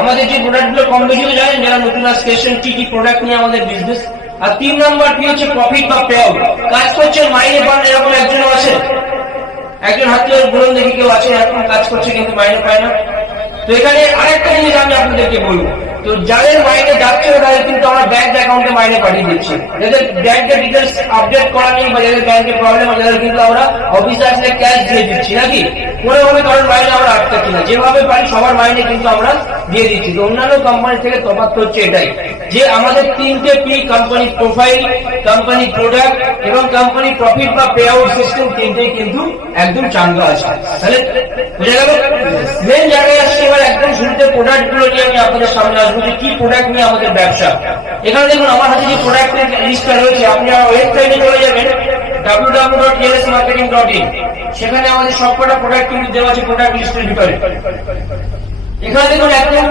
আমাদের যে প্রোডাক্ট গুলো কম বেশি জানেন যারা নতুন আসছে কি প্রোডাক্ট নিয়ে আমাদের বিজনেস। আর 3 নাম্বার কি হচ্ছে প্রফিট বা পে আউট। কাজ করছেন মাইনে পান এরকম একজন আছে, একজন হাতে বলুন দেখি কেউ আছে এখন কাজ করছে কিন্তু মাইনে পায় না। তো এখানে আরেকটা জিনিস আমি আপনাদেরকে বলবো, তো যাদের মাইনে যাচ্ছে তাদের কিন্তু আমরা ব্যাংক অ্যাকাউন্টে মাইনে পাঠিয়ে দিচ্ছি। যাদের ব্যাংকের ডিটেলস আপডেট করা নেই বা যাদের ব্যাংকের প্রবলেম আছে তাদের কিন্তু আমরা অফিসে আসলে ক্যাশ দিয়ে দিচ্ছি নাকি কোনোভাবে কারণ মাইনে আমরা আটকাচ্ছি না, যেভাবে পারি সবার মাইনে কিন্তু আমরা দিয়ে দিচ্ছি। তো অন্যান্য কোম্পানি থেকে তফাৎ হচ্ছে এটাই যে আমাদের 3টে P, company profile, company product এবং কোম্পানি প্রফিট বা পে আউট সিস্টেম, তিনটেই কিন্তু একদম চাঙ্গা আছে। তাহলে বুঝে গেল। মেন জায়গায় আসছে এবার একদম শুরুতে প্রোডাক্ট গুলো নিয়ে আমি আপনাদের সামনে আসবো যে কি প্রোডাক্ট নিয়ে আমাদের ব্যবসা। এখানে দেখুন আমার হাতে যে প্রোডাক্টের লিস্টটা রয়েছে, আপনি আমার ওয়েবসাইটে চলে যাবেন www.ylsmarketing.in, সেখানে আমাদের সবকটা প্রোডাক্ট কিন্তু দেওয়া আছে প্রোডাক্ট লিস্টের ভিতরে। এখানে দেখুন একদম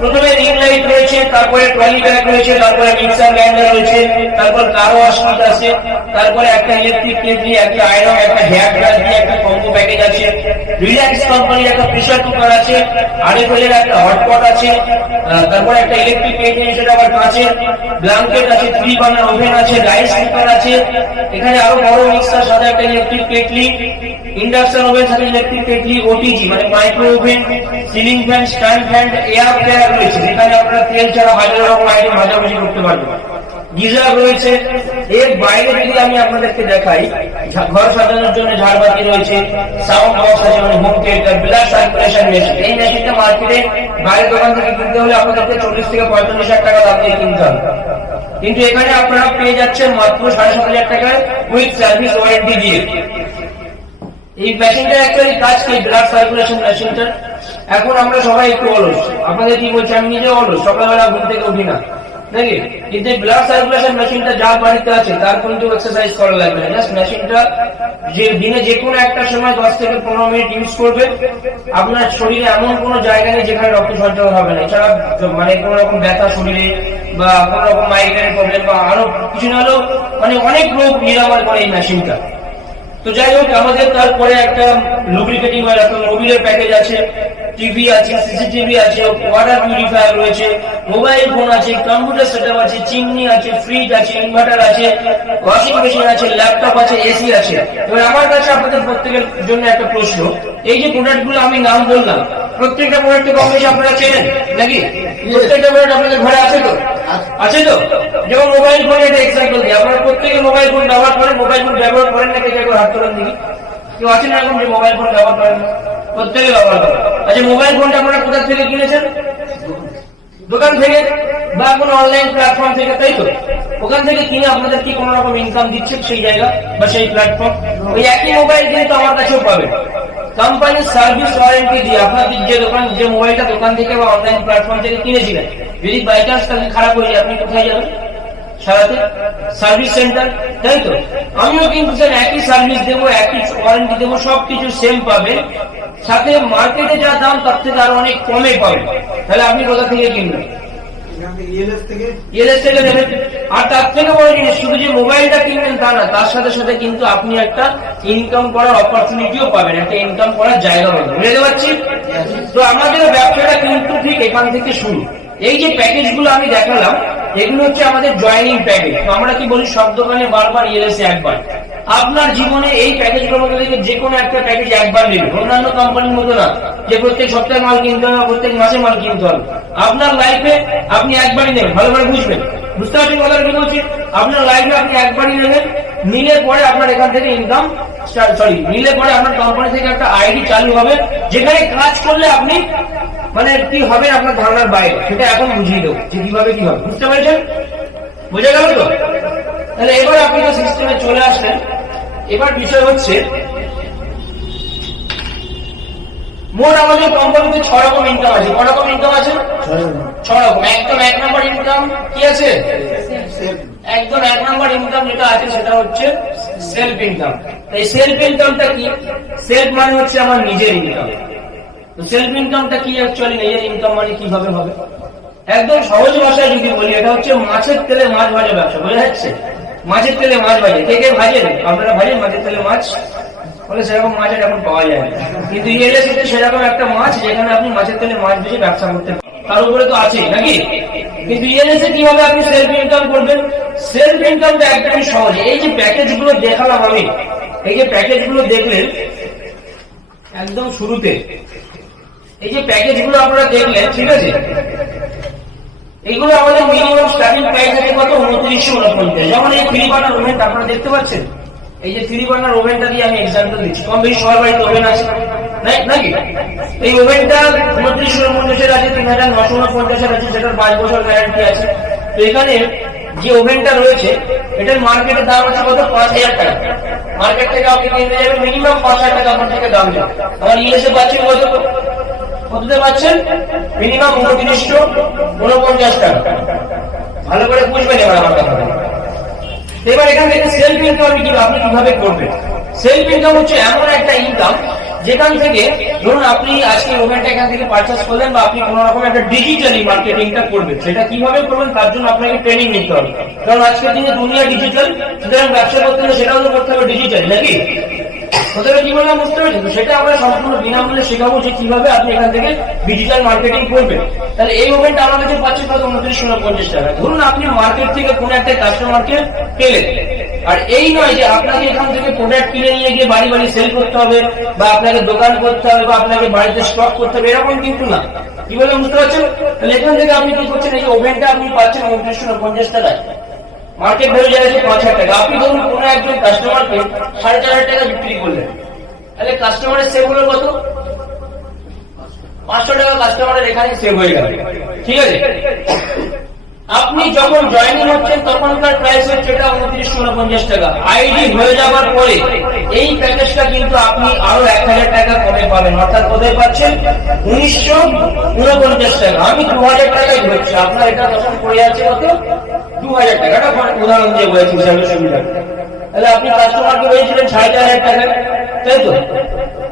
প্রথমে রিং লাইট রয়েছে, তারপরে ট্রলি ব্যাগ রয়েছে, তারপরে মিক্সার গ্রাইন্ডার রয়েছে, তারপর কার ওয়াশ কিট আছে, তারপরে একটা ইলেকট্রিক কেটলি, একটা আয়রন, একটা হেয়ার ব্রাশ দিয়ে একটা কম্বো প্যাকেজ আছে, রিল্যাক্স কোম্পানির একটা প্রেসার কুকার আছে, আরএফএল একটা হটপট আছে, তারপরে একটা ইলেকট্রিক কেটলি সেটা আবার কাঁচের, ব্ল্যাঙ্কেট আছে, 3 বার্নার ওভেন আছে, রাইস কুকার আছে, এখানে আরো বড় মিক্সার সাথে একটা ইলেকট্রিক কেটলি, ইন্ডাকশন ওভেন সাথে ইলেকট্রিক কেটলি, ওটিজি মানে micro oven, ceiling fan, stand fan, air fryer রয়েছে যেখানে আপনারা তেল ছাড়া হাজার রকম আইটেম ভাজাভাজি করতে পারবেন, গিজার রয়েছে। এর বাইরে যদি আমি আপনাদেরকে দেখাই, ঘর সাজানোর জন্য ঝাড়বাতি রয়েছে, সাউন্ড বক্স আছে মানে home theatre, blood circulation machine. এই মেশিনটা মার্কেটে বাইরের দোকান থেকে কিনতে হলে আপনাদেরকে 40 থেকে 45 হাজার টাকা দাম দিয়ে কিনতে হবে, কিন্তু এখানে আপনারা পেয়ে যাচ্ছেন মাত্র 7,500 টাকায় উইথ সার্ভিস ওয়ারেন্টি দিয়ে। এই মেশিনটা অ্যাকচুয়ালি কাজ কি, ব্লাড সার্কুলেশন মেশিনটা। এখন আমরা সবাই একটু অলস, আপনাদের কি বলছি আমি নিজে অলস, সকালবেলা ঘুম থেকে উঠি না নাকি, কিন্তু ব্লাড সার্কুলেশন মেশিনটা যার বাড়িতে আছে তার কিন্তু এক্সারসাইজ করা লাগবে না। জাস্ট মেশিনটা যে দিনে যে কোনো একটা সময় 10 থেকে 15 মিনিট ইউজ করবে, আপনার শরীরে এমন কোনো জায়গা নেই যেখানে রক্ত সঞ্চালন হবে না। এছাড়া মানে কোনো রকম ব্যথা শরীরে বা কোনো রকম মাইগ্রেনের প্রবলেম বা আরো কিছু না হলেও মানে অনেক রোগ নিরাময় করে এই মেশিনটা। তো যাই হোক, আমাদের তারপরে একটা লুব্রিকেটিং অয়েল, একটা মোবিলের প্যাকেজ আছে, টিভি আছে, সিসিটিভি আছে, ওয়াটার পিউরিফায়ার রয়েছে, মোবাইল ফোন আছে, কম্পিউটার সেটআপ আছে, চিমনি আছে, ফ্রিজ আছে, ইনভার্টার আছে, ওয়াশিং মেশিন আছে, ল্যাপটপ আছে, এসি আছে। এবার আমার কাছে আপনাদের প্রত্যেকের জন্য একটা প্রশ্ন, এই যে প্রোডাক্ট গুলো আমি নাম বললাম প্রত্যেকটা প্রোডাক্টের কম বেশি আপনারা চেনেন নাকি? প্রত্যেকটা প্রোডাক্ট আপনাদের ঘরে আছে তো? আছে তো? যেমন মোবাইল ফোন, এটা এক্সাম্পল দিই, আপনারা প্রত্যেকে মোবাইল ফোন ব্যবহার করেন, মোবাইল ফোন ব্যবহার করেন না কেউ হাত তোলেন দিকে, কেউ আছেন এরকম যে মোবাইল ফোন ব্যবহার করেন না? প্রত্যেকে ব্যবহার করেন। আচ্ছা, মোবাইল ফোনটা আপনারা কোথা থেকে কিনেছেন? দোকান থেকে বা কোনো অনলাইন প্ল্যাটফর্ম থেকে, তাই তো? ওখান থেকে কিনে আপনাদের কি কোনো রকম ইনকাম দিচ্ছে সেই জায়গা বা সেই প্ল্যাটফর্ম? ওই একই মোবাইল কিন্তু আমার কাছেও পাবেন কোম্পানির সার্ভিস ওয়ারেন্টি দিয়ে। আপনাদের যে দোকান, যে মোবাইলটা দোকান থেকে বা অনলাইন প্ল্যাটফর্ম থেকে কিনেছিলেন, যদি বাই চান্স তাকে খারাপ হয়ে যায় আপনি কোথায় যাবেন? সারাতে সার্ভিস সেন্টার, তাই তো? আমিও কিন্তু স্যার একই সার্ভিস দেবো, একই ওয়ারেন্টি দেবো, সবকিছু সেম পাবেন, সাথে মার্কেটে যা দাম তার থেকে আরো অনেক কমে পাবেন। তাহলে আপনি কোথা থেকে কিনবেন? ইএলএস থেকে নেবেন। আর তার থেকে বড় জিনিস, শুধু যে মোবাইলটা কিনবেন তা না, তার সাথে সাথে কিন্তু আপনি একটা ইনকাম করার অপরচুনিটিও পাবেন, একটা ইনকাম করার জায়গা পাবেন। বুঝতে পারছি? তো আমাদের ব্যবসাটা কিন্তু ঠিক এখান থেকে শুরু। এই যে প্যাকেজ গুলো আমি দেখালাম এগুলো হচ্ছে আমাদের জয়েনিং প্যাকেজ। তো আমরা কি বলি, সব দোকানে বারবার ইএলএস একবার। আপনার জীবনে এই প্যাকেজগুলোর মধ্যে থেকে যে কোনো একটা প্যাকেজ একবার নেবেন, অন্যান্য কোম্পানির মতো না যে প্রত্যেক সপ্তাহে মাল কিনতে হবে, প্রত্যেক মাসে মাল কিনতে হবে। আপনার লাইফে আপনি একবারই নেবেন, ভালো করে বুঝবেন, বুঝতে পারছেন কথা কি বলছি? আপনার লাইফে আপনি একবারই নেবেন, নিলে পরে আপনার এখান থেকে ইনকাম নিলে পরে আপনার কোম্পানি থেকে একটা আইডি চালু হবে, যেখানে কাজ করলে আপনি মানে কি হবে আপনার ধারণার বাইরে, সেটা এখন বুঝিয়ে দেবো যে কিভাবে কি হবে। বুঝতে পেরেছেন? বুঝে গেল তো? তাহলে এবার আপনি তো সিস্টেমে চলে আসলেন। এবার বিষয় হচ্ছে মোট আমাদের কোম্পানিতে 6 রকম ইনকাম আছে। কত রকম ইনকাম আছে? 6 রকম। একদম 1 নম্বর ইনকাম কি আছে? একদম 1 নম্বর ইনকাম যেটা আছে সেটা হচ্ছে সেলফ ইনকাম। এই সেলফ ইনকামটা কি? সেলফ মানে হচ্ছে আমার নিজের ইনকাম। তো সেলফ ইনকামটা কি? অ্যাকচুয়ালি নিজের ইনকাম মানে কিভাবে হবে? একদম সহজ ভাষায় যদি বলি, এটা হচ্ছে মাছের তেলে মাছ ভাজা ব্যবসা। বোঝা যাচ্ছে? মাছের তেলে মাছ ভাজে। কে কে ভাজেন? আপনারা ভাজেন মাছের তেলে মাছ? ফলে সেরকম মাছ এখন পাওয়া যায় না। কিন্তু ইএলএসি তে সেরকম একটা মাছ যেখানে আপনি মাছের তেলে মাছ বেশি ব্যবসা করতে পারেন, তার উপরে তো আছেই নাকি। কিন্তু ইএলএসি কিভাবে আপনি সেলফ ইনকাম করবেন? সেলফ ইনকামটা একদমই সহজ। এই যে প্যাকেজ গুলো দেখালাম আমি, এই যে প্যাকেজ গুলো দেখলেন একদম শুরুতে, এই যে প্যাকেজ গুলো আপনারা দেখলেন, ঠিক আছে, এইগুলো আমাদের মিনিমাম স্টার্টিং প্রাইস আছে কত? 2949। যেমন এই 3 বার্নার ওভেনটা আপনারা দেখতে পাচ্ছেন, এই যে 3 বার্নার ওভেনটা দিয়ে আমি এক্সাম্পল দিচ্ছি, কম বেশি সবার বাড়িতে ওভেন আছে নাকি। এই ওভেনটা 2949 আছে, 3949 আছে, সেটার 5 বছর গ্যারান্টি আছে। তো এখানে যে ওভেনটা রয়েছে এটার মার্কেটের দাম আছে কত? 5000 টাকা। মার্কেট থেকে আপনি কিনতে যাবেন মিনিমাম 5000 টাকা আপনার থেকে দাম যাবে। আমার ইংলিশে পাচ্ছেন কত? কততে পাচ্ছেন? মিনিমাম 2949 টাকা। ভালো করে বুঝবেন এবার আমার কথা। এবার এখান থেকে সেলফ ইনকাম আপনি কিভাবে করবেন? সেলফ ইনকাম হচ্ছে এমন একটা ইনকাম যেখান থেকে ধরুন আপনি আজকে ওভেনটা এখান থেকে পারচেস করলেন, বা আপনি কোন রকম একটা ডিজিটালি মার্কেটিংটা করবেন। সেটা কিভাবে করবেন তার জন্য আপনাকে ট্রেনিং নিতে হবে, কারণ আজকের দিনে দুনিয়া ডিজিটাল, সুতরাং ব্যবসা করতে হলে সেটাও তো করতে হবে ডিজিটাল নাকি। প্রথমে কি বললাম বুঝতে পেরেছেন? সেটা আমরা সম্পূর্ণ বিনামূল্যে শেখাবো যে কিভাবে আপনি এখান থেকে ডিজিটাল মার্কেটিং করবেন। তাহলে এই ওভেনটা আমার কাছে পাচ্ছেন কত? 2950 টাকা। ধরুন আপনি মার্কেট থেকে কোন একটা কাস্টমারকে পেলেন, আর এই নয় যে আপনাকে এখান থেকে প্রোডাক্ট কিনে নিয়ে গিয়ে বাড়ি বাড়ি সেল করতে হবে, বা আপনাকে দোকান করতে হবে, বা আপনাকে বাড়িতে স্টক করতে হবে, এরকম কিন্তু না। কি বললাম বুঝতে পারছেন? তাহলে এখান থেকে আপনি কি করছেন? এই ওভেনটা আপনি পাচ্ছেন 2950 টাকায়, মার্কেট ভ্যালু যাচ্ছে 5000 টাকা। আপনি ধরুন কোন একজন কাস্টমারকে 4500 টাকা বিক্রি করলেন, তাহলে কাস্টমারের সেভ হলো কত? 500 টাকা কাস্টমারের এখানে সেভ হয়ে গেল, ঠিক আছে। আপনি যখন জয়েনিং হচ্ছেন তখনকার প্রাইস হচ্ছে এটা 2949 টাকা। আইডি হয়ে যাওয়ার পরে এই প্যাকেজটা কিন্তু আপনি আরো 1000 টাকা কমে পাবেন, অর্থাৎ কোথায় পাচ্ছেন? 1949 টাকা। আমি 2000 টাকায় ধরছি, আপনার এটা তখন পড়ে আছে কত? 2000 টাকা। এটা উদাহরণ দিয়ে বলেছি সুবিধা। তাহলে আপনি কাস্টমারকে পেয়েছিলেন 4500 টাকা, তাই তো?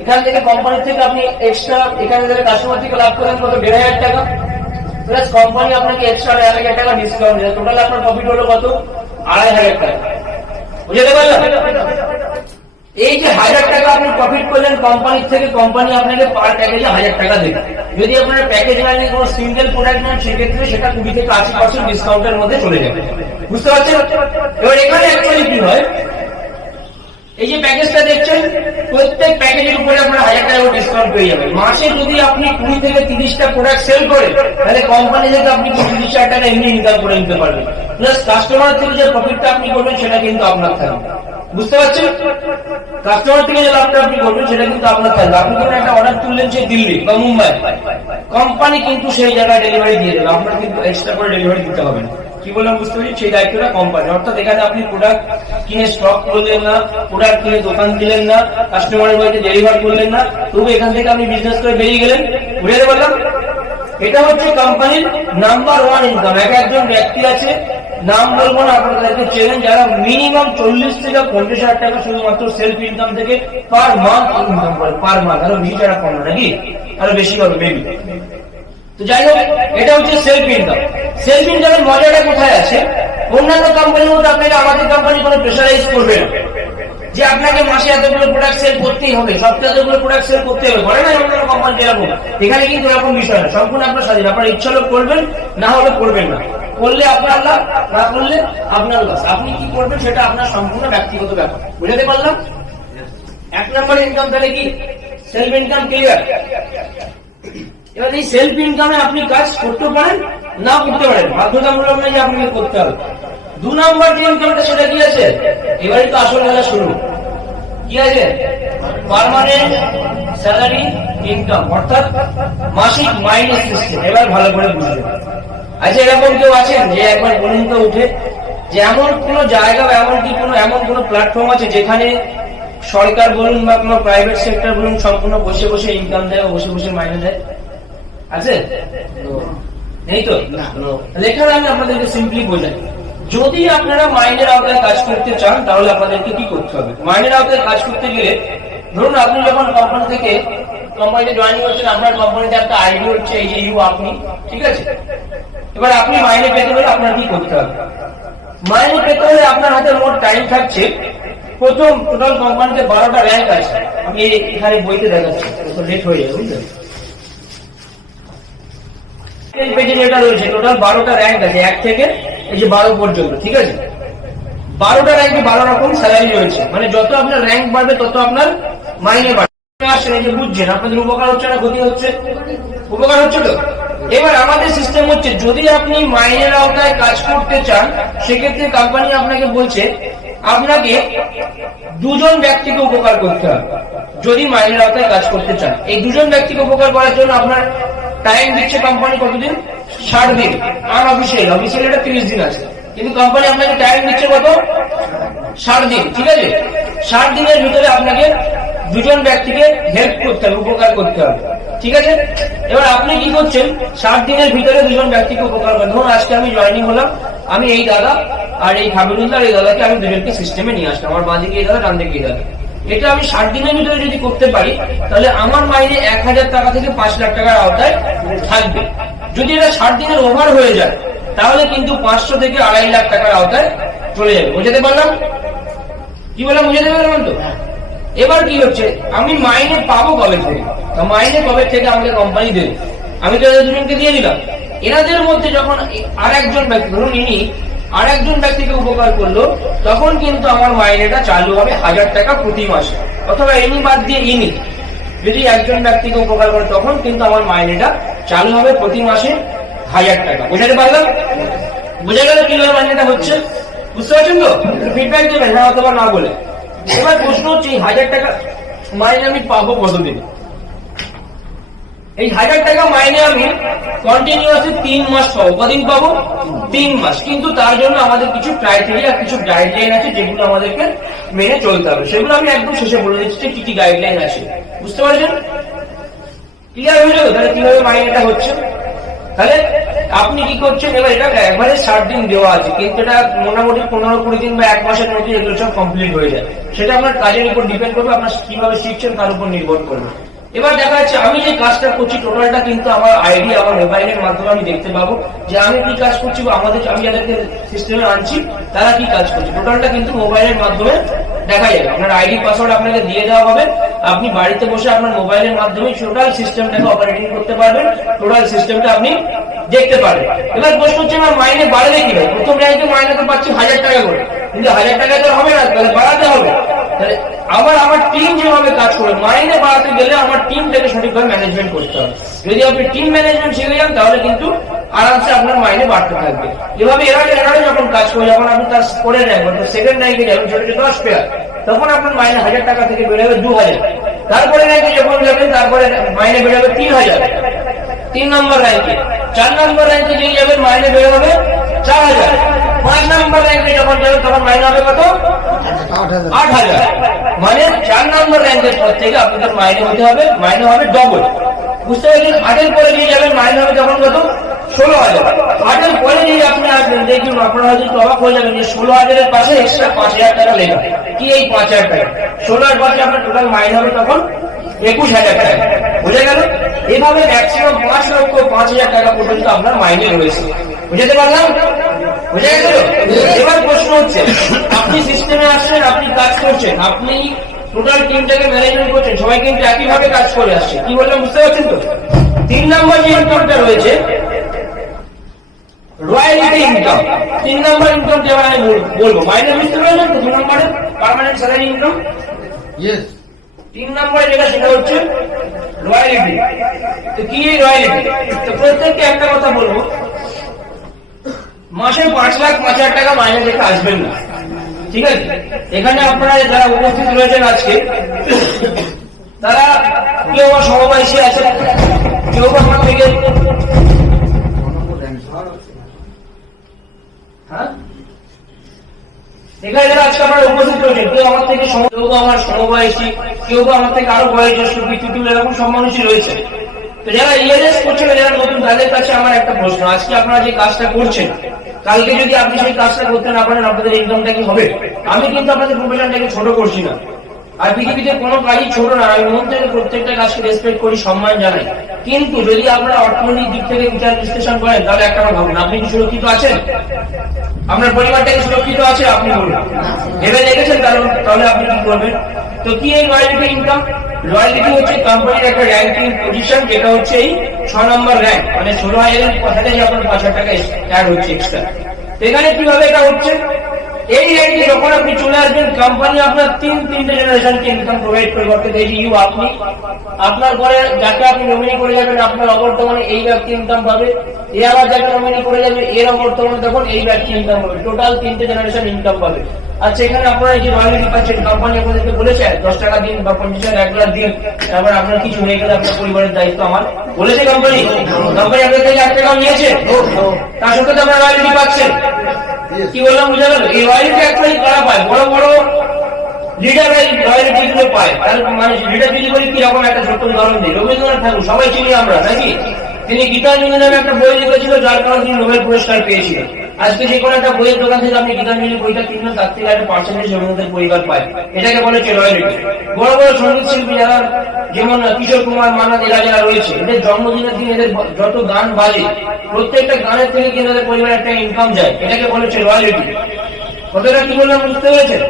এখান থেকে কোম্পানি থেকে আপনি এক্সট্রা এখানে থেকে কাস্টমার থেকে লাভ করেন কত? 1500 টাকা, প্লাস কোম্পানি আপনাকে এক্সট্রা 1000 টাকা ডিসকাউন্ট দেয়। টোটাল আপনার প্রফিট হলো কত? 2500 টাকা। বুঝতে পারলেন? এই যে 1000 টাকা আপনি প্রফিট করলেন কোম্পানির থেকে, কোম্পানি আপনাকে পার প্যাকেজে 1000 টাকা দেবে। যদি আপনার প্যাকেজ মানে কোনো সিঙ্গেল প্রোডাক্ট নেন সেক্ষেত্রে সেটা 20 থেকে 80% ডিসকাউন্টের মধ্যে চলে যাবে। বুঝতে পারছেন? এবার এখানে অ্যাকচুয়ালি কি হয়, এই যে প্যাকেজটা দেখছেন প্রত্যেক প্যাকেজের উপরে আপনার 1000 টাকা ডিসকাউন্ট পেয়ে যাবেন। মাসে যদি আপনি 20 থেকে 30টা প্রোডাক্ট সেল করেন তাহলে কোম্পানি থেকে আপনি 30,000 টাকা এমনি ইনকাম করে নিতে পারবেন, প্লাস কাস্টমার থেকে যে প্রফিটটা আপনি করবেন সেটা কিন্তু আপনার থাকবে। বুঝতে পারছেন? কাস্টমার থেকে যে লাভটা আপনি করবেন সেটা কিন্তু আপনার থাকবে। আপনি যখন একটা অর্ডার তুললেন সেই দিল্লি বা মুম্বাই, কোম্পানি কিন্তু সেই জায়গায় ডেলিভারি দিয়ে দেবে, আপনার কিন্তু এক্সট্রা করে ডেলিভারি দিতে হবে না। কি বললাম বুঝতে পারছি? সেই দায়িত্বটা কোম্পানি। অর্থাৎ এখানে আপনি প্রোডাক্ট কিনে স্টক করলেন না, প্রোডাক্ট কিনে দোকান দিলেন না, কাস্টমারের বাড়িতে ডেলিভার করলেন না, তবু এখান থেকে আপনি বিজনেস করে বেরিয়ে গেলেন। বুঝতে পারলাম? এটা হচ্ছে কোম্পানির নাম্বার 1 ইনকাম। একজন ব্যক্তি আছে, নাম বলবো না, আপনাদেরকে চেনেন, যারা মিনিমাম 40 থেকে 50,000 টাকা শুধুমাত্র সেলফ ইনকাম থেকে পার মান্থ ইনকাম করে। পার মান্থ আরো 20 টাকা কম নাকি, আরো বেশি হবে মেবি। তো যাই হোক, এটা হচ্ছে সেলফ ইনকাম। সেলফ ইনকামের মজাটা কোথায় আছে? অন্যান্য কোম্পানির মধ্যে আপনাকে আমাদের কোম্পানি কোনো প্রেশারাইজ করবে না যে আপনাকে মাসে এতগুলো প্রোডাক্ট সেল করতেই হবে, সপ্তাহে এতগুলো প্রোডাক্ট সেল করতে হবে, করে না অন্যান্য কোম্পানি এরকম। এখানে কিন্তু এরকম বিষয় না, সম্পূর্ণ আপনার স্বাধীন। আপনার ইচ্ছা হলে করবেন, না হলে করবেন না। করলে আপনার লাভ, না করলে আপনার লস। আপনি কি করবেন সেটা আপনার সম্পূর্ণ ব্যক্তিগত ব্যাপার। বুঝতে পারলাম? 1 নম্বর ইনকাম তাহলে কি? Self income clear. এবার এই সেলফ ইনকামে আপনি কাজ করতে পারেন, না করতে পারেন, বাধ্যতামূলক নয় যে আপনাকে করতে হবে। 2 নম্বর যে ইনকামটা সেটা কি আছে? এবারে তো আসল কথা শুরু। কি আছে? পার্মানেন্ট স্যালারি ইনকাম, অর্থাৎ মাসিক মাইনে সিস্টেম। এবার ভালো করে বুঝবেন। আচ্ছা, এরকম কেউ আছেন যে একবার বলুন তো উঠে যে এমন কোন জায়গা, এমন কোন প্ল্যাটফর্ম আছে যেখানে সরকার বলুন বা কোনো প্রাইভেট সেক্টর বলুন সম্পূর্ণ বসে বসে ইনকাম দেয়, বসে বসে মাইনে দেয়? আছে? নেই তো? লেখার আমি আপনাদেরকে সিম্পলি বোঝাই। যদি আপনারা মাইনের আওতায় কাজ করতে চান তাহলে আপনাদেরকে কি করতে হবে? মাইনের আওতায় কাজ করতে গেলে ধরুন আপনি যখন কোম্পানি থেকে কোম্পানিতে জয়েন করছেন, আপনার কোম্পানিতে একটা আইডি হচ্ছে এই যে আপনি, ঠিক আছে? এবার আপনি মাইনে পেতে হলে আপনার কি করতে হবে? মাইনে পেতে হলে আপনার হাতে মোট টাইম থাকছে প্রথম টোটাল কোম্পানিতে 12টা র্যাঙ্ক আছে। আমি এখানে বইতে দেখাচ্ছি, তো লেট হয়ে যাবে বুঝলেন। পেজে যেটা রয়েছে টোটাল 12টা র্যাঙ্ক আছে, 1 থেকে এই যে 12 পর্যন্ত, ঠিক আছে। 12টা র্যাঙ্কে 12 রকম স্যালারি রয়েছে, মানে যত আপনার র্যাঙ্ক বাড়বে তত আপনার মাইনে বাড়বে। আসেন এই যে বুঝছেন, আপনাদের উপকার হচ্ছে না ক্ষতি হচ্ছে? উপকার হচ্ছে তো। এবার আমাদের সিস্টেম হচ্ছে, যদি আপনি মাইনের আওতায় কাজ করতে চান, সেক্ষেত্রে কোম্পানি আপনাকে বলছে আপনাকে 2 জন ব্যক্তিকে উপকার করতে হবে যদি মাইনের আওতায় কাজ করতে চান। এই 2 জন ব্যক্তিকে উপকার করার জন্য আপনার টাইম দিচ্ছে কোম্পানি কতদিন? 60 দিন। আর অফিসিয়াল এটা 30 দিন আছে, কিন্তু কোম্পানি আপনাকে টাইম দিচ্ছে কত? 60 দিন, ঠিক আছে। 60 দিনের ভিতরে আপনাকে 2 জন ব্যক্তিকে হেল্প করতে হবে, উপকার করতে হবে, ঠিক আছে। এবার আপনি কি করছেন? 60 দিনের ভিতরে 2 জন ব্যক্তিকে উপকার করেন। ধরুন আজকে আমি জয়েনিং হলাম, আমি এই দাদা আর এই খাবিরুল্লাহ, এই দাদাকে আমি 2 জনকে সিস্টেমে নিয়ে আসলাম, আমার বাঁ দিকে এই দাদা, ডান দিকে এই দাদা। এটা আমি 60 দিনের ভিতরে যদি করতে পারি, তাহলে আমার মাইনে 1000 টাকা থেকে 5 লাখ টাকার আওতায় থাকবে। যদি এটা 60 দিনের ওভার হয়ে যায়, তাহলে কিন্তু 500 থেকে 2.5 লাখ টাকার আওতায় চলে যাবে। বুঝতে পারলাম? কি বললাম বুঝতে পারলাম তো? এবার কি হচ্ছে, আমি মাইনে পাবো কবে থেকে? মাইনে কবে থেকে আমাকে কোম্পানি দেবে? আমি তো এদের 2 জনকে দিয়ে দিলাম। এনাদের মধ্যে যখন আর একজন ব্যক্তি, ধরুন ইনি আর একজন ব্যক্তিকে উপকার করলো, তখন কিন্তু আমার মাইনেটা চালু হবে 1000 টাকা প্রতি মাসে। অথবা ইনি বাদ দিয়ে ইনি যদি একজন ব্যক্তিকে উপকার করে, তখন কিন্তু আমার মাইনেটা চালু হবে প্রতি মাসে 1000 টাকা। বুঝাতে পারলাম? বোঝা গেল কিভাবে মাইনেটা হচ্ছে? বুঝতে পারছেন তো? ফিডব্যাক দেবেন হ্যাঁ অথবা না বলে। এবার প্রশ্ন হচ্ছে, এই 1000 টাকা মাইনে আমি পাবো কতদিন? এই 1000 টাকা মাইনে আমি কন্টিনিউয়াসলি 3 মাস পাবো। কদিন পাবো? 3 মাস। কিন্তু তার জন্য আমাদের কিছু ক্রাইটেরিয়া, কিছু গাইডলাইন আছে, যেগুলো আমাদেরকে মেনে চলতে হবে। সেগুলো আমি একদম শেষে বলে দিচ্ছি কি কি গাইডলাইন আছে। বুঝতে পারছেন? ক্লিয়ার হয়ে যাবে তাহলে কিভাবে মাইনেটা হচ্ছে। তাহলে আপনি কি করছেন, এবার এটা একবারে 60 দিন দেওয়া আছে, কিন্তু এটা মোটামুটি 15-20 দিন বা 1 মাসের মধ্যে এগুলো সব কমপ্লিট হয়ে যায়। সেটা আপনার কাজের উপর ডিপেন্ড করবে, আপনার কিভাবে শিখছেন তার উপর নির্ভর করবে। এবার দেখা যাচ্ছে আমি যে কাজটা করছি টোটালটা কিন্তু আমার আইডি, আমার মোবাইলের মাধ্যমে আমি দেখতে পাবো যে আমি কি কাজ করছি, বা আমি যাদেরকে সিস্টেমে আনছি তারা কি কাজ করছে। টোটালটা কিন্তু মোবাইলের মাধ্যমে দেখা যাবে। আপনার আইডি পাসওয়ার্ড আপনাকে দিয়ে দেওয়া হবে, আপনি বাড়িতে বসে আপনার মোবাইলের মাধ্যমে টোটাল সিস্টেমটাকে অপারেটিং করতে পারবেন, টোটাল সিস্টেমটা আপনি দেখতে পারবেন। এবার প্রশ্ন হচ্ছে আমার মাইনে বাড়লে কি হয়? প্রথম র্যাঙ্কে মাইনে তো পাচ্ছি 1000 টাকা করে, কিন্তু 1000 টাকা তো হবে না, তাহলে বাড়াতে হবে। তাহলে আবার আমার টিম যেভাবে কাজ করে, মাইনে বাড়াতে গেলে আমার টিমটাকে সঠিকভাবে ম্যানেজমেন্ট করতে হবে। যদি আপনি টিম ম্যানেজমেন্ট শিখে যান, তাহলে কিন্তু আরামসে আপনার মাইনে বাড়তে থাকবে। এভাবে এরারে যখন কাজ করে, যখন আপনি তার পরে র্যাঙ্ক, সেকেন্ড র্যাঙ্কে যাবেন, ছোট 10 পেয়ার, তখন আপনার মাইনে 1000 টাকা থেকে বেড়ে যাবে 2000। তারপরে র্যাঙ্কে যখন যাবেন, তারপরে মাইনে বেড়ে যাবে 3000। 3 নম্বর র্যাঙ্কে, 4 নম্বর র্যাঙ্কে নিয়ে যাবেন, মাইনে বেড়ে হবে 4000। 5 নম্বর র্যাঙ্কে যখন যাবেন, তখন মাইনে হবে কত? 8000। মানে 4 নম্বর র্যাঙ্কের পর থেকে আপনাদের মাইনে হতে হবে, মাইনে হবে ডবল। বুঝতে পারছেন? 8-এর পরে নিয়ে যাবেন, মাইনে হবে তখন কত? 16,000। 8-এর পরে নিয়ে আপনি আসবেন, দেখুন আপনারা হয়তো অবাক হয়ে যাবেন যে 16,000-এর পাশে এক্সট্রা 5,000 টাকা লেখা। কি এই 5,000 টাকা? 16-এর পাশে আপনার টোটাল মাইনে হবে তখন 21,000 টাকা। বুঝে গেল? এভাবে ম্যাক্সিমাম 5,05,000 টাকা পর্যন্ত আপনার মাইনে রয়েছে। বুঝতে পারলাম? বুঝে গেল? এবার প্রশ্ন হচ্ছে, আপনি সিস্টেমে আসছেন, আপনি কাজ করছেন, আপনি টোটাল টিমটাকে ম্যানেজমেন্ট করছেন, সবাই কিন্তু একইভাবে কাজ করে আসছে। কি বললাম বুঝতে পারছেন তো? 3 নম্বর যে ইনকামটা রয়েছে, রয়্যালিটি ইনকাম। 3 নম্বর ইনকাম যেমন আমি বলবো, মাইনে বুঝতে পারছেন তো? 2 নম্বরে পার্মানেন্ট স্যালারি ইনকাম। 3 নম্বরে যেটা, সেটা হচ্ছে রয়্যালিটি। তো কি এই রয়্যালিটি? তো প্রত্যেককে একটা কথা বলবো, মাসে 5,05,000 টাকা মাইনে থেকে আসবেন না, ঠিক আছে? এখানে আপনারা যারা উপস্থিত রয়েছেন আজকে, তারা কেউ আমার সমবয়সী আছে, কেউ আমার থেকে এখানে যারা আজকে আপনারা উপস্থিত রয়েছেন, কেউ আমার থেকে কেউ আমার সমবয়সী, কেউ আমার থেকে আরো বয়োজ্যেষ্ঠ, পিছুটু, এরকম সব মানুষই রয়েছে। তো যারা ইএলএস করছেন, যারা নতুন, তাদের কাছে আমার একটা প্রশ্ন, আজকে আপনারা যে কাজটা করছেন, কালকে যদি আপনি সেই কাজটা করতে না পারেন, আপনাদের ইনকামটা কি হবে? আমি কিন্তু আপনাদের প্রফেশনটাকে ছোট করছি না, আর পৃথিবীতে কোনো কাজই ছোট না। আমি মন থেকে প্রত্যেকটা কাজকে রেসপেক্ট করি, সম্মান জানাই। কিন্তু যদি আপনারা অর্থনৈতিক দিক থেকে বিচার বিশ্লেষণ করেন, তাহলে একটা কথা ভাবুন, আপনি কি সুরক্ষিত আছেন? আপনার পরিবারটাকে সুরক্ষিত আছে? আপনি বলুন, ভেবে দেখেছেন? তাহলে আপনি কি করবেন? তো কি এই রয়্যালটি ইনকাম? রয়্যালটি হচ্ছে কোম্পানির একটা র্যাঙ্কিং পজিশন, যেটা হচ্ছে এই 6 নম্বর র্যাঙ্ক, মানে 16,000 কথাটাই আপনার 5,000 টাকা অ্যাড হচ্ছে এক্সট্রা। এখানে কিভাবে এটা হচ্ছে? এই র্যাঙ্কে যখন আপনি চলে আসবেন, কোম্পানি আপনার তিনটে জেনারেশনকে ইনকাম প্রোভাইড করে করতে চাইছে। আপনি আপনার পরে যাকে আপনি নমিনি করে যাবেন, আপনার অবর্তমানে এই ব্যক্তি ইনকাম পাবে। এ আবার যাকে নমিনি করে যাবে, এর অবর্তমানে তখন এই ব্যক্তি ইনকাম পাবে। টোটাল 3টে জেনারেশন ইনকাম পাবে। আচ্ছা, এখানে আপনারা এই যে রয়্যালটি পাচ্ছেন, কোম্পানি আপনাদেরকে বলেছে 10 টাকা দিন বা 50,000 1 লাখ দিন, তারপর আপনার কিছু হয়ে গেলে আপনার পরিবারের দায়িত্ব আমার, বলেছে কোম্পানি? কোম্পানি আপনার থেকে 1 টাকাও নিয়েছে? তার সত্ত্বেও তো আপনারা রয়্যালটি পাচ্ছেন। কি বললাম, বুঝা গেল? এই রয়্যালটি একটাই কারা পায়? বড় বড় লিডার রয়্যালটি গুলো পায়। তার মানে লিডার যদি বলি কিরকম, একটা ছোট্ট উদাহরণ দিই। রবীন্দ্রনাথ ঠাকুর সবাই চিনি আমরা, নাকি? তিনি গীতাঞ্জলি নামে একটা বই লিখেছিল, যার কারণে তিনি নোবেল পুরস্কার পেয়েছিলেন। আজকে যে কোনো একটা বইয়ের দোকান থেকে আপনি গীতাঞ্জলি বইটা কিনবেন, তার থেকে একটা পার্সেন্টেজ রবীন্দ্রনাথের পরিবার পায়। এটাকে বলে রয়্যালটি। বড় বড় সঙ্গীত শিল্পী যারা, যেমন কিশোর কুমার, মান্না, যারা রয়েছে, এদের জন্মদিনের দিন এদের যত গান বাজে, প্রত্যেকটা গানের থেকে কিন্তু এদের পরিবার একটা ইনকাম যায়। এটাকে বলে রয়্যালটি। কতটা কি বললাম, বুঝতে পেরেছেন?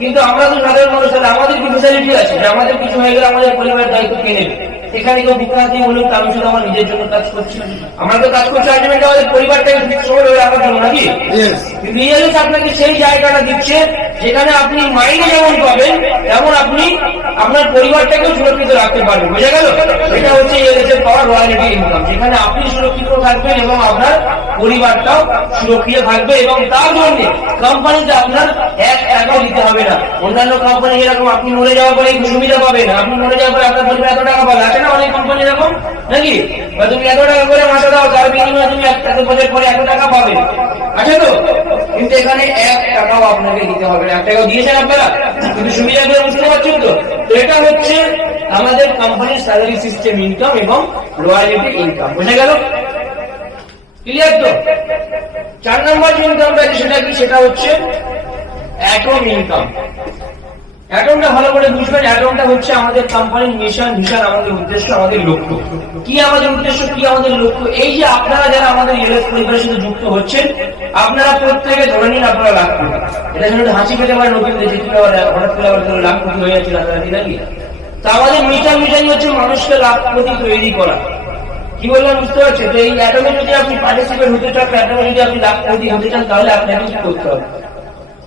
কিন্তু আমরা তো সাধারণ মানুষ, আমাদের কি ফেসিলিটি আছে যে আমাদের কিছু হয়ে গেলে আমাদের পরিবারের দায়িত্ব কে নেবে? এখানে কেউ বিক্রান্তি বলুন, আমি শুধু আমার নিজের জন্য কাজ করছি। আমরা তো কাজ করছি আলটিমেটলি আমাদের পরিবারটাকে সুস্থভাবে ধরে রাখার জন্য, নাকি? রিয়েলিস আপনাকে সেই জায়গাটা দিচ্ছে যেখানে আপনি মাইনে যেমন পাবেন, তেমন আপনি আপনার পরিবারটাকেও সুরক্ষিত রাখতে পারবেন। বোঝা গেল? এটা হচ্ছে রিয়েলিসের পাওয়ার, রয়্যালটি ইনকাম, যেখানে আপনি সুরক্ষিত থাকবেন এবং আপনার পরিবারটাও সুরক্ষিত থাকবে। এবং তার জন্য কোম্পানিতে আপনার 1 টাকাও দিতে হবে না। অন্যান্য কোম্পানি এরকম আপনি মরে যাওয়ার পরে সুবিধা পাবেন, আপনি মরে যাওয়ার পরে আপনার পরিবার এত টাকা পাবে, আছে না অনেক কোম্পানি এরকম, নাকি? বা তুমি 1 টাকা করে মাসে দাও, তার বিনিময়ে তুমি 1 বছর পরে 1 টাকা পাবে, আছে তো? কিন্তু এখানে 1 টাকাও আপনাকে দিতে হবে না। 1 টাকাও দিয়েছেন আপনারা, কিন্তু সুবিধাগুলো বুঝতে পারছেন তো? এটা হচ্ছে আমাদের কোম্পানির স্যালারি সিস্টেম ইনকাম এবং রয়্যালটি ইনকাম। বুঝে গেল? ক্লিয়ার তো? 4 নম্বর যে ইনকামটা, সেটা কি? সেটা হচ্ছে অ্যাটম ইনকাম। অ্যাটমটা ভালো করে বুঝবেন। অ্যাটমটা হচ্ছে আমাদের কোম্পানির মিশন, ভিশন, আমাদের উদ্দেশ্য, আমাদের লক্ষ্য। কি আমাদের উদ্দেশ্য, কি আমাদের লক্ষ্য? এই যে আপনারা যারা আমাদের এলএস পরিবারের সাথে যুক্ত হচ্ছেন, আপনারা প্রত্যেকে ধরে নিন আপনারা লাখ কোটি। এটা যেন হাসি পেতে পারে নতুন দেশে, হঠাৎ করে আবার লাখ কোটি হয়ে যাচ্ছে রাতারাতি, নাকি? তা আমাদের মিশন হচ্ছে মানুষকে লাখ কোটি তৈরি করা। কি বললাম, বুঝতে পারছেন? তো এই অ্যাটমে যদি আপনি পার্টিসিপেট হতে চান, অ্যাটমে যদি আপনি লাখ কোটি হতে চান, তাহলে আপনাকে কি করতে হবে?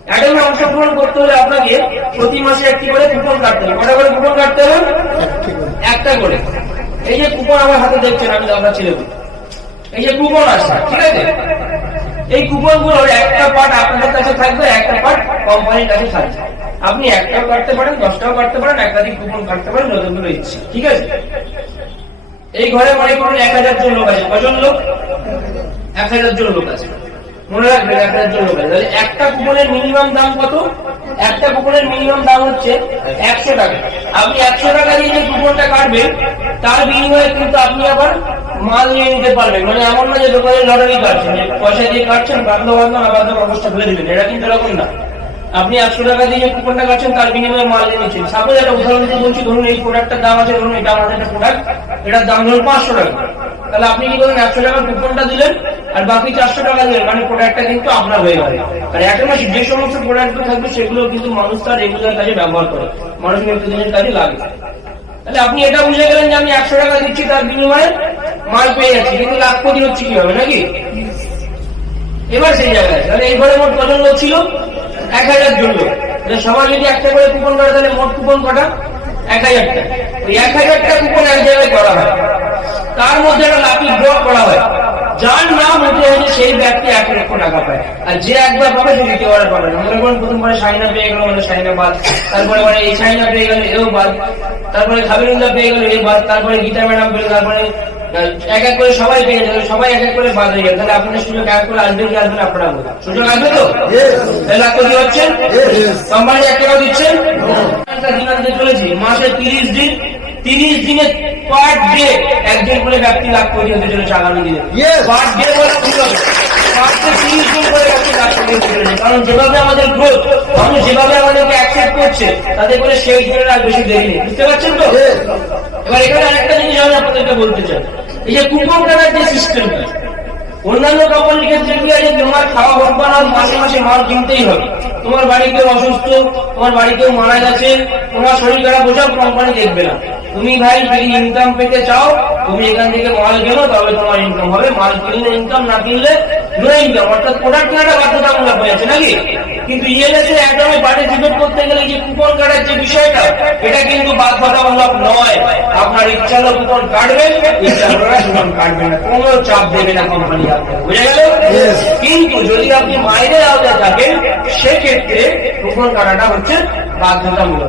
অ্যাটমে অংশগ্রহণ করতে হলে আপনাকে প্রতি মাসে একটি করে কুপন কাটতে হবে। কটা করে কুপন কাটতে হবে? একটা করে। এই যে কুপন আমার হাতে দেখছেন, আমি আপনার ছেলেগুলো, এই যে কুপন আছে, ঠিক আছে? এই কুপন গুলোর একটা পার্ট আপনাদের কাছে থাকবে, একটা পার্ট কোম্পানির কাছে থাকবে। আপনি 1টাও কাটতে পারেন, 10টাও কাটতে পারেন, একাধিক কুপন কাটতে পারেন, যতগুলো ইচ্ছে, ঠিক আছে? এই ঘরে মনে করুন 1000 জন লোক আছে। কজন লোক? 1000 জন লোক আছে। মনে রাখবেন 1000 জন লোক আছে। তাহলে একটা কুপনের মিনিমাম দাম কত? একটা কুপনের মিনিমাম দাম হচ্ছে 100 টাকা। আপনি 100 টাকা দিয়ে যে কুপনটা কাটবেন, তার বিনিময়ে কিন্তু আপনি আবার মাল নিয়ে নিতে পারবেন। মানে এমন না যে দোকানে লটারি কাটছেন, যে পয়সা দিয়ে কাটছেন, বান্ধব অবস্থা ফেলে দিবেন, এটা কিন্তু এরকম না। আপনি 100 টাকা দিয়ে যে কুপনটা কাটছেন, তার বিনিময়ে মাল নিয়ে নিচ্ছেন। সাপোজ একটা উদাহরণ দিয়ে বলছি, ধরুন এই প্রোডাক্টটার দাম আছে, ধরুন এটা আমাদের একটা প্রোডাক্ট, এটার দাম ধরুন 500 টাকা। তাহলে আপনি কি করেন, 100 টাকার কুপনটা দিলেন আর বাকি 400 টাকা দিলেন, মানে প্রোডাক্টটা কিন্তু আপনার হয়ে গেল। আর একটা মাসে যে সমস্ত প্রোডাক্টগুলো থাকবে, সেগুলো কিন্তু মানুষ তার রেগুলার কাজে ব্যবহার করে, মানুষ নিত্যদিনের কাজে লাগে। তাহলে আপনি এটা বুঝে গেলেন যে আমি 100 টাকা দিচ্ছি, তার বিনিময়ে মাল পেয়ে যাচ্ছি, কিন্তু লাখ কোটি হচ্ছে কিভাবে, নাকি? এবার সেই জায়গায় তাহলে এই ঘরে মোট কজন লোক ছিল? 1000 জন লোক। সবাই যদি একটা করে কুপন করে, তাহলে মোট কুপন কটা? 1000টা। ওই 1000টা কুপন এক জায়গায় করা হয়, তার মধ্যে একটা লাকি ড্র করা হয়। যার নাম হতে হচ্ছে সেই ব্যক্তি 1 লক্ষ টাকা পায়। আর যে একবার পাবে সে দ্বিতীয়বার পাবে না। মনে করেন প্রথমবারে সাইনা পেয়ে গেল, মানে সাইনা বাদ, তারপরে মানে এই সাইনা পেয়ে গেল, এও বাদ, তারপরে খাবিরুল্লাহ পেয়ে গেল, এই বাদ, তারপরে গীতা ম্যাডাম পেয়ে, তারপরে এক এক করে সবাই পেয়ে যাবে, সবাই এক এক করে বাদ হয়ে যাবে। তাহলে আপনাদের সুযোগ এক করে আসবে কি আসবে না? আপনারা সুযোগ আসবে তো? তাহলে লাখ কোটি হচ্ছেন, কোম্পানি 1 টাকা দিচ্ছেন, চলেছি মাসে 30 দিন, 30 দিনে পার ডে একজন করে ব্যক্তি লাখ কোটি হতে চলেছে আগামী দিনে। পার ডে বলে ঠিক হবে, 30 দিন করে ব্যক্তি লাখ কোটি হতে চলেছে। কারণ যেভাবে আমাদের গ্রোথ, মানুষ যেভাবে আমাদেরকে অ্যাকসেপ্ট করছে, তাতে করে সেই জন্য আর বেশি দেরি নেই। বুঝতে পারছেন তো? এবার এখানে আরেকটা জিনিস আমি আপনাদেরকে বলতে চাই, এই যে কুপন কাটার যে সিস্টেমটা, অন্যান্য কোম্পানির ক্ষেত্রে কি আছে, তোমার খাওয়া ভরপান মাসে মাসে মাল কিনতেই হবে। তোমার বাড়ি কেউ অসুস্থ, তোমার বাড়ি কেউ মারা গেছে, তোমার শরীর খারাপ বোঝাও, কোম্পানি দেখবে না। তুমি ভাই যদি ইনকাম পেতে চাও, তুমি এখান থেকে মাল কেনো, তবে তোমার ইনকাম হবে। মাল কিনলে ইনকাম, না কিনলে নো ইনকাম। অর্থাৎ প্রোডাক্ট কেনাটা বাধ্যতামূলক হয়েছে নাকি? কিন্তু ইএলএসএ একদমই পার্টিসিপেট করতে গেলে যে কুপন কাটার যে বিষয়টা, এটা কিন্তু বাধ্যতামূলক নয়। আপনার ইচ্ছা হলো কুপন কাটবেন, ইচ্ছা হলো না কুপন কাটবেন না, কোনো চাপ দেবে না কোম্পানি আপনাকে, বুঝে গেল? কিন্তু যদি আপনি মাইনের আওতায় থাকেন, সেক্ষেত্রে কুপন কাটাটা হচ্ছে বাধ্যতামূলক।